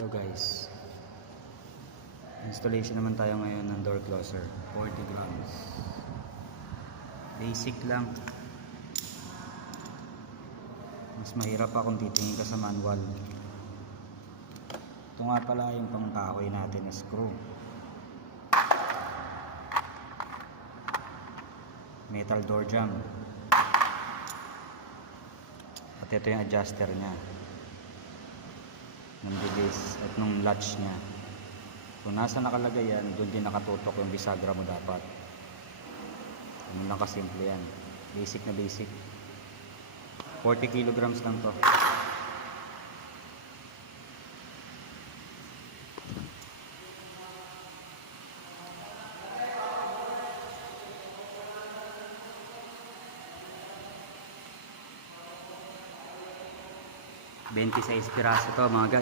So guys, installation naman tayo ngayon ng door closer, 40 grams. Basic lang. Mas mahirap pa kung titingin ka sa manual. Ito nga pala yung pangkakoy natin na screw. Metal door jamb. At ito yung adjuster nya ng bilis at nung latch nya. Kung nasa nakalagay yan, doon din nakatutok yung bisagra mo dapat. Ganun lang kasimple yan. Basic na basic. 40 kilograms lang to. $26 piraso to mga guys.